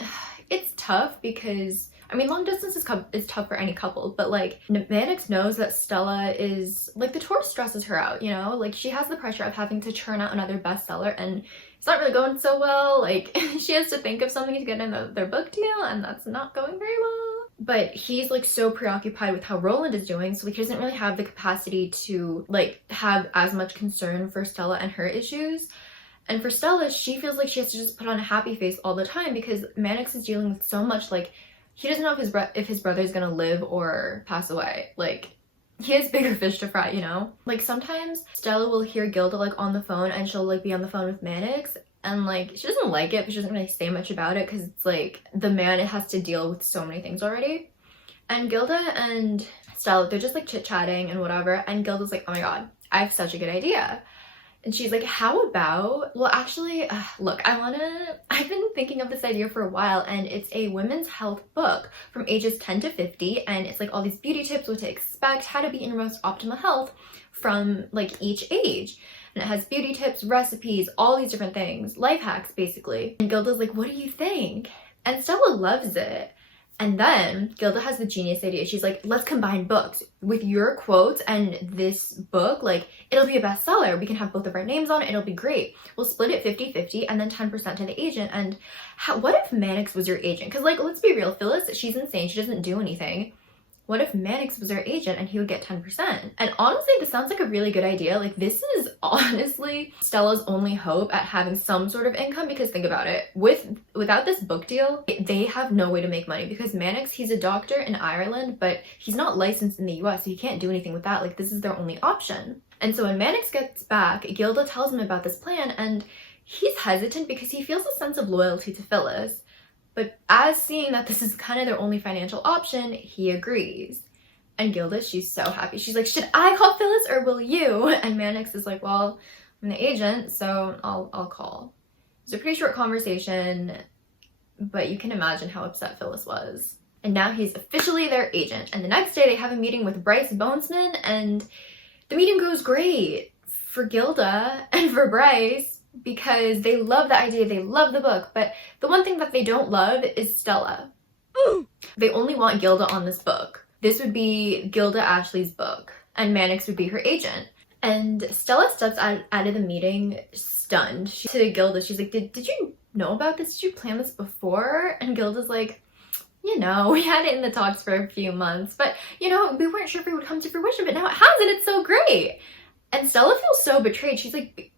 it's tough because, I mean, long distance is tough for any couple, but like Mannix knows that Stella is like, the tour stresses her out, you know, like she has the pressure of having to churn out another bestseller, and it's not really going so well. Like she has to think of something to get in their book deal, and that's not going very well. But he's like so preoccupied with how Roland is doing, so like he doesn't really have the capacity to like have as much concern for Stella and her issues. And for Stella, she feels like she has to just put on a happy face all the time because Mannix is dealing with so much. Like he doesn't know if his brother is gonna live or pass away. Like he has bigger fish to fry, you know? Like sometimes Stella will hear Gilda like on the phone, and she'll like be on the phone with Mannix, and like she doesn't like it, but she doesn't really say much about it because it's like the man has to deal with so many things already. And Gilda and Stella, they're just like chit-chatting and whatever, and Gilda's like, oh my god, I have such a good idea. And she's like, how about, well actually, look, I've been thinking of this idea for a while, and it's a women's health book from ages 10 to 50, and it's like all these beauty tips, what to expect, how to be in your most optimal health from like each age. And it has beauty tips, recipes, all these different things, life hacks basically. And Gilda's like, what do you think? And Stella loves it. And then Gilda has the genius idea. She's like, let's combine books with your quotes and this book. Like, it'll be a bestseller. We can have both of our names on it. It'll be great. We'll split it 50-50 and then 10% to the agent. And what if Mannix was your agent? Because like, let's be real, Phyllis, she's insane. She doesn't do anything. what if Mannix was our agent and he would get 10%? And honestly, this sounds like a really good idea. Like, this is honestly Stella's only hope at having some sort of income, because think about it, without this book deal, they have no way to make money, because Mannix, he's a doctor in Ireland, but he's not licensed in the US, so he can't do anything with that. Like, this is their only option. And so when Mannix gets back, Gilda tells him about this plan, and he's hesitant because he feels a sense of loyalty to Phyllis. But as seeing that this is kind of their only financial option, he agrees. And Gilda, she's so happy. She's like, should I call Phyllis or will you? And Mannix is like, well, I'm the agent, so I'll call. It's a pretty short conversation, but you can imagine how upset Phyllis was. And now he's officially their agent. And the next day they have a meeting with Bryce Bonesman, and the meeting goes great for Gilda and for Bryce, because they love the idea, they love the book, but the one thing that they don't love is Stella. They only want Gilda on this book. This would be Gilda Ashley's book, and Mannix would be her agent. And Stella steps out of the meeting stunned. To Gilda, she's like, did you know about this? Did you plan this before? And Gilda's like, you know, we had it in the talks for a few months, but you know, we weren't sure if it would come to fruition, but now it has, and it's so great. And Stella feels so betrayed. She's like,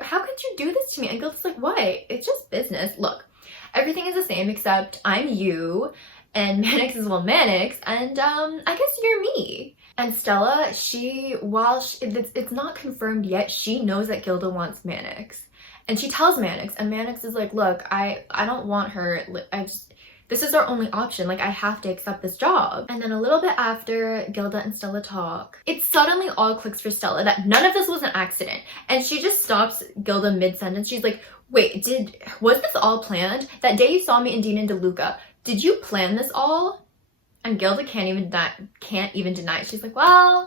how could you do this to me? And Gilda's like, what? It's just business. Look, everything is the same except I'm you, and Mannix is Mannix, and I guess you're me. And Stella, it's not confirmed yet, she knows that Gilda wants Mannix. And she tells Mannix, and Mannix is like, look, I don't want her. This is our only option. Like, I have to accept this job. And then a little bit after Gilda and Stella talk, it suddenly all clicks for Stella that none of this was an accident. And she just stops Gilda mid-sentence. She's like, wait, was this all planned? That day you saw me in Dean and DeLuca, did you plan this all? And Gilda can't even deny it. She's like, well,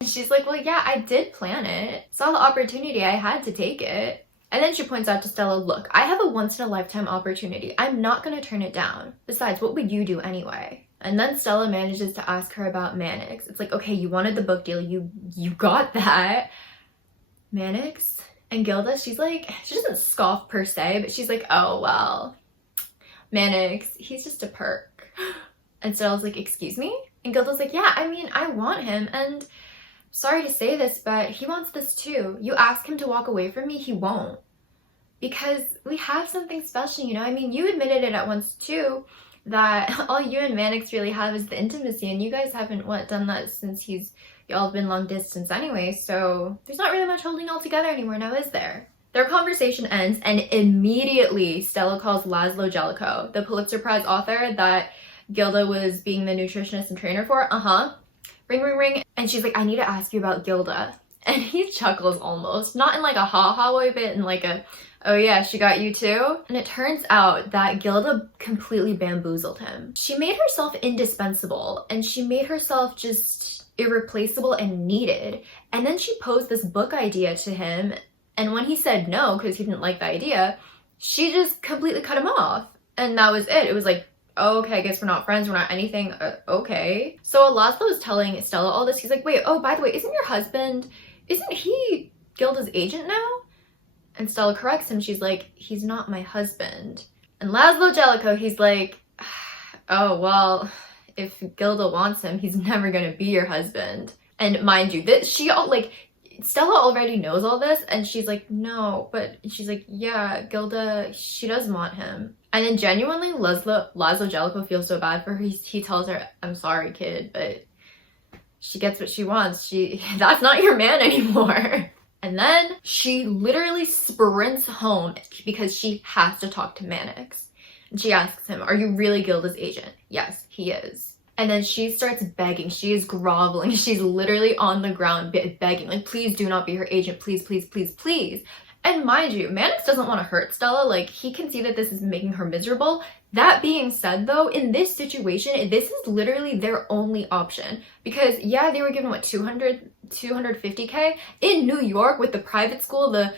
yeah, I did plan it. Saw the opportunity, I had to take it. And then she points out to Stella, look, I have a once-in-a-lifetime opportunity. I'm not going to turn it down. Besides, what would you do anyway? And then Stella manages to ask her about Mannix. It's like, okay, you wanted the book deal. You got that. Mannix? And Gilda, she doesn't scoff per se, but she's like, oh, well, Mannix, he's just a perk. And Stella's like, excuse me? And Gilda's like, yeah, I mean, I want him, and sorry to say this, but he wants this too. You ask him to walk away from me, he won't. Because we have something special, you know? I mean, you admitted it at once too, that all you and Mannix really have is the intimacy, and you guys haven't, done that since y'all have been long distance anyway, so there's not really much holding all together anymore now, is there? Their conversation ends, and immediately Stella calls Laszlo Jellicoe, the Pulitzer Prize author that Gilda was being the nutritionist and trainer for. Ring, ring, ring. And she's like, I need to ask you about Gilda. And he chuckles almost, not in like a ha-ha way, but in like a, oh yeah, she got you too. And it turns out that Gilda completely bamboozled him. She made herself indispensable, and she made herself just irreplaceable and needed. And then she posed this book idea to him, and when he said no, because he didn't like the idea, she just completely cut him off. And that was it. It was like, oh, okay, I guess we're not friends, we're not anything, okay. So Laszlo is telling Stella all this. He's like, wait, oh, by the way, isn't he Gilda's agent now? And Stella corrects him. She's like, he's not my husband. And Laszlo Jellicoe, he's like, oh, well, if Gilda wants him, he's never gonna be your husband. And mind you, Stella already knows all this, and she's like, no, but she's like, yeah, Gilda, she does want him. And then genuinely, Laszlo Jellicoe feels so bad for her. He tells her, I'm sorry, kid, but she gets what she wants. That's not your man anymore. And then she literally sprints home because she has to talk to Mannix. And she asks him, are you really Gilda's agent? Yes, he is. And then she starts begging. She is groveling. She's literally on the ground begging, like, please do not be her agent. Please, please, please, please. And mind you, Mannix doesn't want to hurt Stella. Like, he can see that this is making her miserable. That being said, though, in this situation, this is literally their only option. Because, yeah, they were given, what, $250K? In New York, with the private school,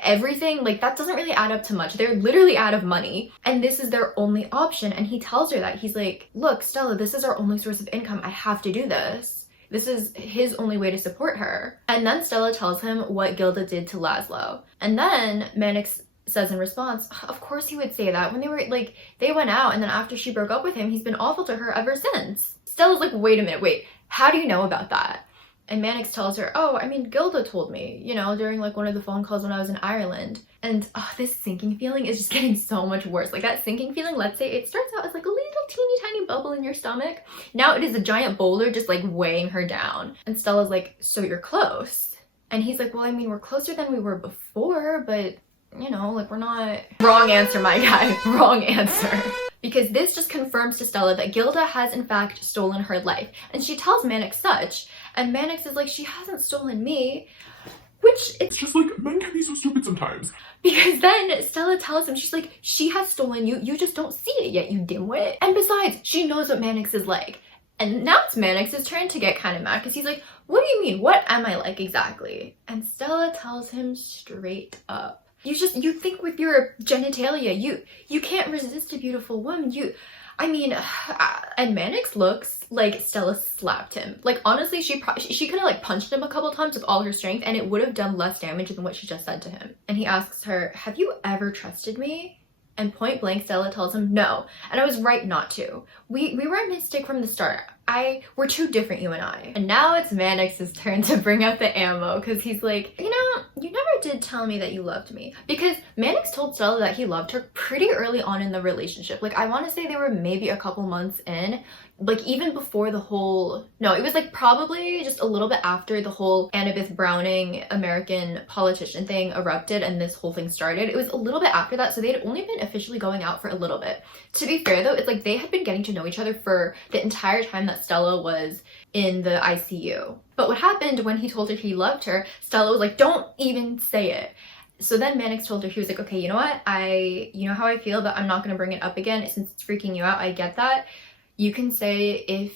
everything, like, that doesn't really add up to much. They're literally out of money, and this is their only option. And he tells her that. He's like, look, Stella, this is our only source of income. I have to do this. This is his only way to support her. And then Stella tells him what Gilda did to Laszlo. And then Mannix says in response, of course he would say that. When they were like, they went out, and then after she broke up with him, he's been awful to her ever since. Stella's like, wait a minute, wait, how do you know about that? And Mannix tells her, oh, I mean, Gilda told me, you know, during like one of the phone calls when I was in Ireland. And this sinking feeling is just getting so much worse. Like that sinking feeling, let's say it starts out as like a little teeny tiny bubble in your stomach. Now it is a giant boulder just like weighing her down. And Stella's like, so you're close? And he's like, well, I mean, we're closer than we were before, but you know, like we're not. Wrong answer, my guy. Wrong answer. Because this just confirms to Stella that Gilda has in fact stolen her life. And she tells Mannix such. And Mannix is like, she hasn't stolen me. Which it's just like, men can be so stupid sometimes. Because then Stella tells him, she's like, she has stolen you. You just don't see it yet, you dimwit. And besides, she knows what Mannix is like. And now it's Mannix's turn to get kind of mad because he's like, what do you mean? What am I like exactly? And Stella tells him straight up. You think with your genitalia, you can't resist a beautiful woman. And Mannix looks like Stella slapped him. Like honestly, she could have like punched him a couple times with all her strength and it would have done less damage than what she just said to him. And he asks her, have you ever trusted me? And point blank, Stella tells him no. And I was right not to. We were a mistake from the start. We're too different, you and I. And now it's Mannix's turn to bring out the ammo because he's like, you know, you never did tell me that you loved me. Because Mannix told Stella that he loved her pretty early on in the relationship. Like I want to say they were maybe a couple months in. Like even before the whole, no, it was like probably just a little bit after the whole Annabeth Browning American politician thing erupted and this whole thing started. It was a little bit after that, so they had only been officially going out for a little bit. To be fair though, it's like they had been getting to know each other for the entire time that Stella was in the ICU. But what happened when he told her he loved her, Stella was like, don't even say it. So then Mannix told her, he was like, okay, you know what? You know how I feel, but I'm not gonna bring it up again since it's freaking you out. I get that. You can say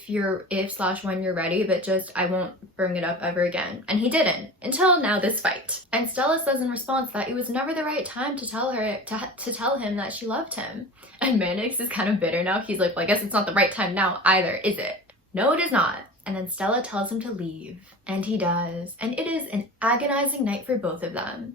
when you're ready, but just I won't bring it up ever again. And he didn't until now this fight. And Stella says in response that it was never the right time to tell her to tell him that she loved him. And Mannix is kind of bitter now. He's like, well, I guess it's not the right time now either, is it? No, it is not. And then Stella tells him to leave, and he does. And it is an agonizing night for both of them.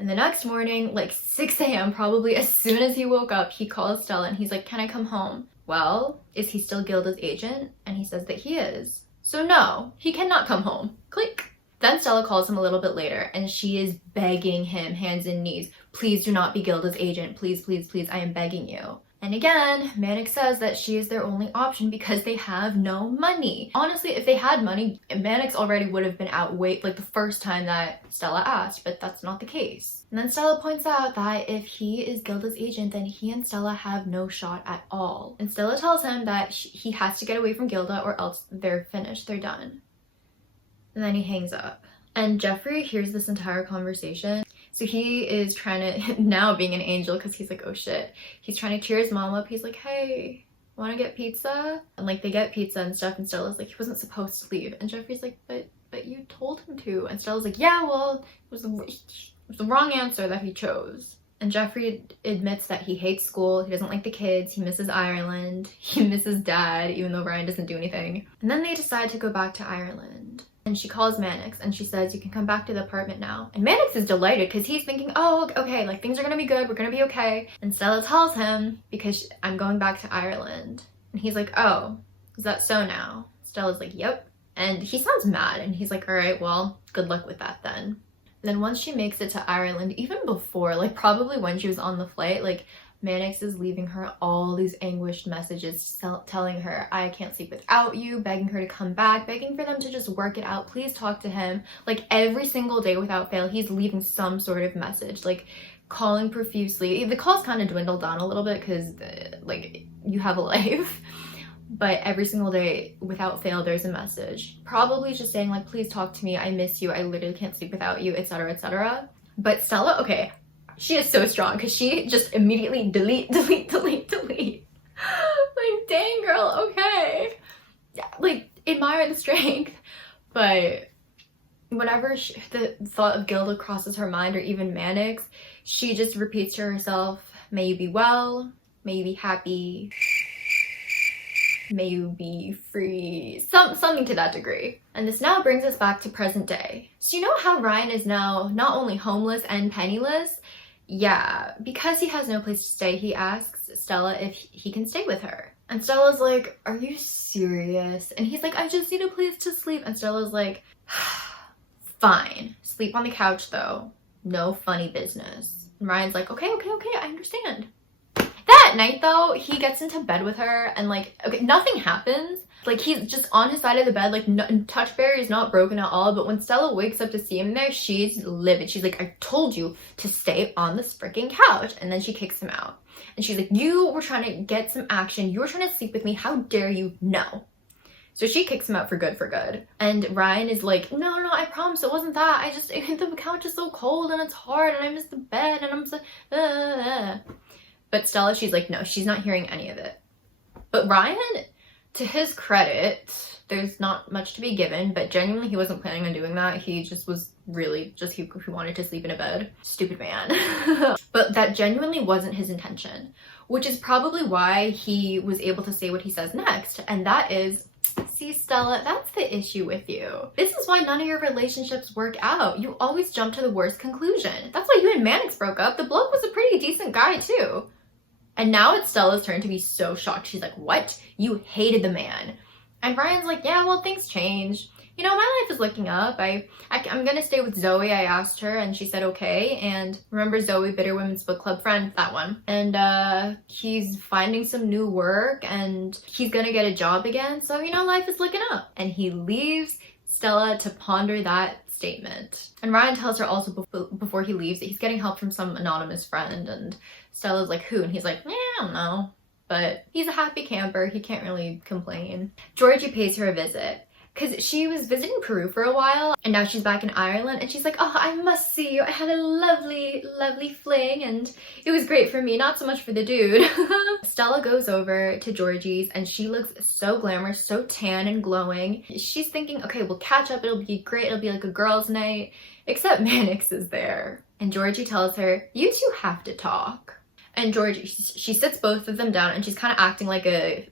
And the next morning, like 6 a.m. probably, as soon as he woke up, he calls Stella and he's like, can I come home? Well, is he still Gilda's agent? And he says that he is. So no, he cannot come home. Click. Then Stella calls him a little bit later and she is begging him, hands and knees, please do not be Gilda's agent. Please, please, please, I am begging you. And again, Mannix says that she is their only option because they have no money. Honestly, if they had money, Mannix already would have been outweighed like the first time that Stella asked, but that's not the case. And then Stella points out that if he is Gilda's agent, then he and Stella have no shot at all. And Stella tells him that he has to get away from Gilda or else they're finished, they're done. And then he hangs up. And Jeffrey hears this entire conversation. So he is trying to, now being an angel, because he's like, oh shit. He's trying to cheer his mom up. He's like, hey, wanna get pizza? And like they get pizza and stuff, and Stella's like, he wasn't supposed to leave. And Jeffrey's like, but you told him to. And Stella's like, yeah, well, it was the wrong answer that he chose. And Jeffrey admits that he hates school, he doesn't like the kids, he misses Ireland, he misses dad, even though Ryan doesn't do anything. And then they decide to go back to Ireland. And she calls Mannix and she says, you can come back to the apartment now. And Mannix is delighted because he's thinking, oh, okay, like things are gonna be good, we're gonna be okay. And Stella tells him, because I'm going back to Ireland. And he's like, oh, is that so now? Stella's like, yep. And he sounds mad and he's like, all right, well, good luck with that then. And then once she makes it to Ireland, even before, like probably when she was on the flight, like Mannix is leaving her all these anguished messages telling her, I can't sleep without you, begging her to come back, begging for them to just work it out, please talk to him. Like every single day without fail, he's leaving some sort of message, like calling profusely. The calls kind of dwindled down a little bit because like you have a life. But every single day without fail, there's a message. Probably just saying like, please talk to me, I miss you, I literally can't sleep without you, etc, etc. But Stella, okay, she is so strong because she just immediately delete. Like, dang girl, okay. Yeah, like, admire the strength. But whenever the thought of Gilda crosses her mind, or even Mannix, she just repeats to herself, may you be well, may you be happy, may you be free, something to that degree. And this now brings us back to present day. So you know how Ryan is now not only homeless and penniless, yeah, because he has no place to stay, he asks Stella if he can stay with her. And Stella's like, are you serious? And he's like, I just need a place to sleep. And Stella's like, fine. Sleep on the couch though. No funny business. And Ryan's like, okay, I understand. That night though, he gets into bed with her and like, okay, nothing happens. Like he's just on his side of the bed, like touch barrier is not broken at all. But when Stella wakes up to see him there, she's livid. She's like, I told you to stay on this freaking couch. And then she kicks him out. And she's like, you were trying to get some action. You were trying to sleep with me. How dare you? No. So she kicks him out for good. And Ryan is like, no, I promise it wasn't that. The couch is so cold and it's hard and I miss the bed and I'm so, But Stella, she's like, no, she's not hearing any of it. But Ryan, to his credit, there's not much to be given, but genuinely he wasn't planning on doing that. He just was really just, he wanted to sleep in a bed. Stupid man. But that genuinely wasn't his intention, which is probably why he was able to say what he says next. And that is, see Stella, that's the issue with you. This is why none of your relationships work out. You always jump to the worst conclusion. That's why you and Mannix broke up. The bloke was a pretty decent guy too. And now it's Stella's turn to be so shocked. She's like, what? You hated the man. And Ryan's like, yeah, well, things change. You know, my life is looking up. I'm gonna stay with Zoe. I asked her and she said okay. And remember Zoe, Bitter Women's Book Club friend? That one. And he's finding some new work and he's gonna get a job again. So, you know, life is looking up. And he leaves Stella to ponder that statement. And Ryan tells her also before he leaves that he's getting help from some anonymous friend. And Stella's like, who? And he's like, I don't know. But he's a happy camper. He can't really complain. Georgie pays her a visit because she was visiting Peru for a while and now she's back in Ireland and she's like, oh, I must see you. I had a lovely fling and it was great for me, not so much for the dude. Stella goes over to Georgie's and she looks so glamorous, so tan and glowing. She's thinking, okay, we'll catch up. It'll be great. It'll be like a girls' night, except Mannix is there. And Georgie tells her, you two have to talk. And Georgie, she sits both of them down and she's kind of acting like a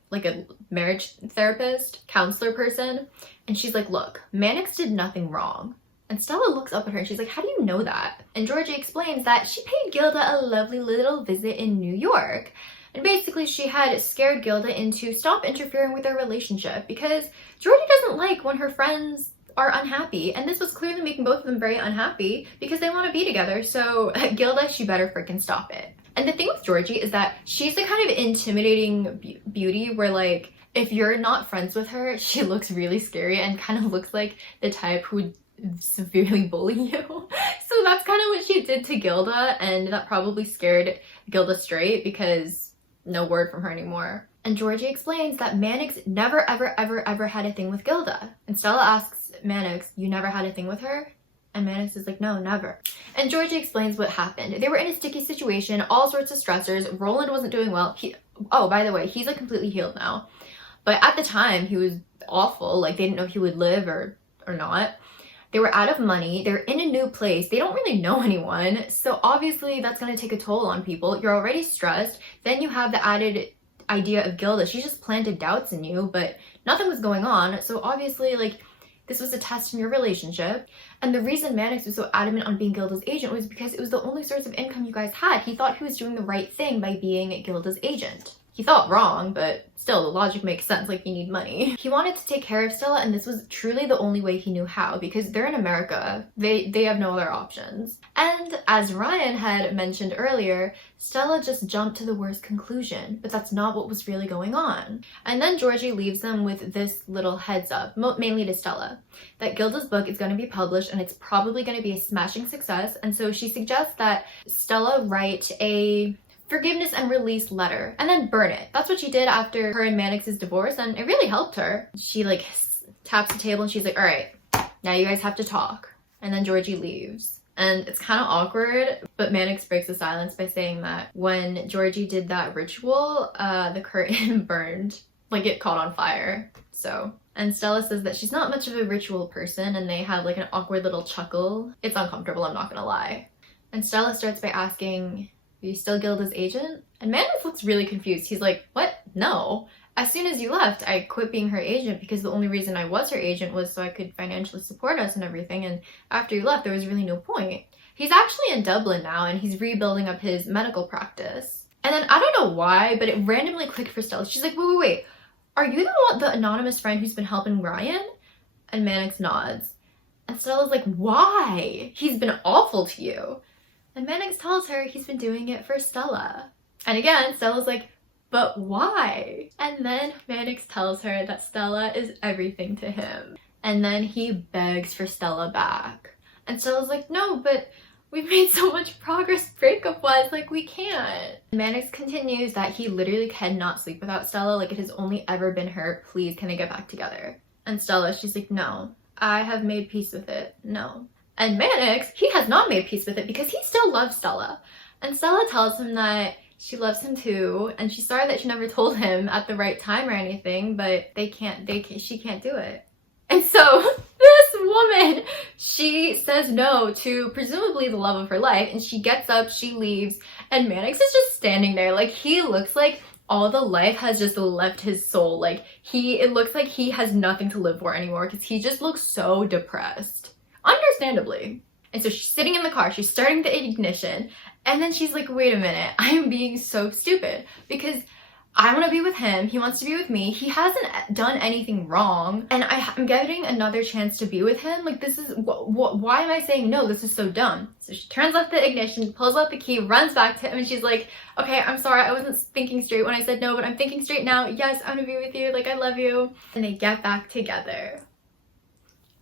marriage therapist, counselor person. And she's like, look, Mannix did nothing wrong. And Stella looks up at her and she's like, how do you know that? And Georgie explains that she paid Gilda a lovely little visit in New York. And basically she had scared Gilda into stop interfering with their relationship because Georgie doesn't like when her friends are unhappy. And this was clearly making both of them very unhappy because they want to be together. So Gilda, she better freaking stop it. And the thing with Georgie is that she's the kind of intimidating beauty where like, if you're not friends with her, she looks really scary and kind of looks like the type who would severely bully you. So that's kind of what she did to Gilda and that probably scared Gilda straight because no word from her anymore. And Georgie explains that Mannix never ever had a thing with Gilda. And Stella asks Mannix, you never had a thing with her? And Mannix is like, no, never. And Georgie explains what happened. They were in a sticky situation, all sorts of stressors. Roland wasn't doing well. Oh, by the way, he's like completely healed now. But at the time, he was awful. Like they didn't know if he would live or not. They were out of money. They're in a new place. They don't really know anyone. So obviously that's going to take a toll on people. You're already stressed. Then you have the added idea of Gilda. She just planted doubts in you, but nothing was going on. So obviously like this was a test in your relationship. And the reason Mannix was so adamant on being Gilda's agent was because it was the only source of income you guys had. He thought he was doing the right thing by being Gilda's agent. He thought wrong, but still the logic makes sense, like you need money. He wanted to take care of Stella and this was truly the only way he knew how because they're in America. They have no other options. And as Ryan had mentioned earlier, Stella just jumped to the worst conclusion, but that's not what was really going on. And then Georgie leaves them with this little heads up, mainly to Stella, that Gilda's book is going to be published and it's probably going to be a smashing success. And so she suggests that Stella write a forgiveness and release letter and then burn it. That's what she did after her and Mannix's divorce and it really helped her. She like taps the table and she's like, all right, now you guys have to talk. And then Georgie leaves. And it's kind of awkward, but Mannix breaks the silence by saying that when Georgie did that ritual, the curtain burned, like it caught on fire. So, and Stella says that she's not much of a ritual person and they have like an awkward little chuckle. It's uncomfortable, I'm not gonna lie. And Stella starts by asking, are you still Gilda's agent? And Mannix looks really confused. He's like, what? No. As soon as you left, I quit being her agent because the only reason I was her agent was so I could financially support us and everything. And after you left, there was really no point. He's actually in Dublin now and he's rebuilding up his medical practice. And then I don't know why, but it randomly clicked for Stella. She's like, wait, are you the anonymous friend who's been helping Ryan? And Mannix nods. And Stella's like, why? He's been awful to you. And Mannix tells her he's been doing it for Stella. And again, Stella's like, but why? And then Mannix tells her that Stella is everything to him. And then he begs for Stella back. And Stella's like, no, but we've made so much progress breakup-wise, like we can't. Mannix continues that he literally cannot sleep without Stella, like it has only ever been her, please can they get back together? And Stella, she's like, no, I have made peace with it, no. And Mannix, he has not made peace with it because he still loves Stella. And Stella tells him that she loves him too, and she's sorry that she never told him at the right time or anything, but she can't do it. And so this woman, she says no to presumably the love of her life, and she gets up, she leaves, and Mannix is just standing there. Like, he looks like all the life has just left his soul. Like, it looks like he has nothing to live for anymore because he just looks so depressed. Understandably. And so she's sitting in the car, she's starting the ignition, and then she's like, wait a minute, I am being so stupid because I want to be with him, he wants to be with me, he hasn't done anything wrong, and I'm getting another chance to be with him. Like, this is, why am I saying no? This is so dumb. So she turns off the ignition, pulls out the key, runs back to him, and she's like, okay, I'm sorry, I wasn't thinking straight when I said no, but I'm thinking straight now. Yes, I want to be with you, like, I love you. And they get back together.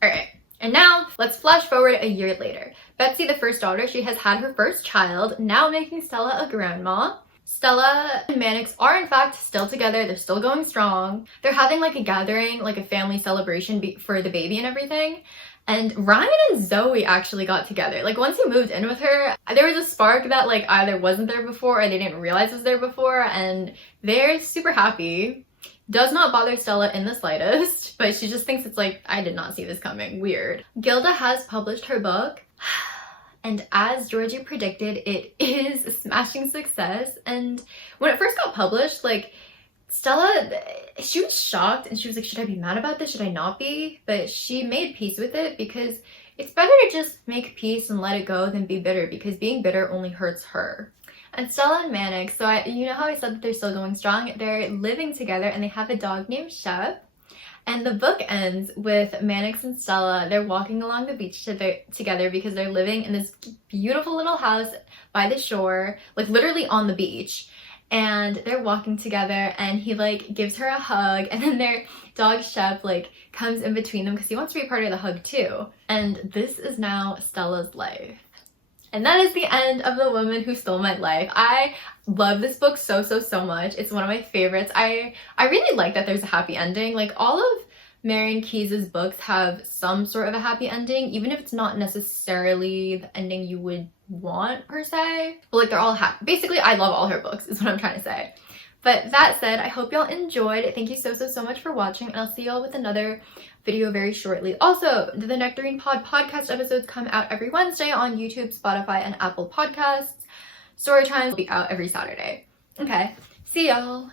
Alright. And now, let's flash forward a year later. Betsy, the first daughter, she has had her first child, now making Stella a grandma. Stella and Mannix are in fact still together, they're still going strong. They're having like a gathering, like a family celebration for the baby and everything. And Ryan and Zoe actually got together. Like, once he moved in with her, there was a spark that like either wasn't there before or they didn't realize was there before, and they're super happy. Does not bother Stella in the slightest, but she just thinks it's like, I did not see this coming, weird. Gilda has published her book, and as Georgie predicted, it is a smashing success. And when it first got published, like, Stella, she was shocked and she was like, should I be mad about this? Should I not be? But she made peace with it because it's better to just make peace and let it go than be bitter, because being bitter only hurts her. And Stella and Mannix, so you know how I said that they're still going strong? They're living together and they have a dog named Shep. And the book ends with Mannix and Stella, they're walking along the beach together because they're living in this beautiful little house by the shore, like literally on the beach. And they're walking together and he like gives her a hug, and then their dog Shep like comes in between them because he wants to be part of the hug too. And this is now Stella's life. And that is the end of The Woman Who Stole My Life. I love this book so much. It's one of my favorites. I really like that there's a happy ending. Like, all of Marian Keyes' books have some sort of a happy ending, even if it's not necessarily the ending you would want per se. But like, they're all happy. Basically, I love all her books is what I'm trying to say. But that said, I hope y'all enjoyed. Thank you so much for watching, and I'll see y'all with another video very shortly. Also, the Nectarine Pod podcast episodes come out every Wednesday on YouTube, Spotify, and Apple Podcasts. Storytime will be out every Saturday. Okay, see y'all.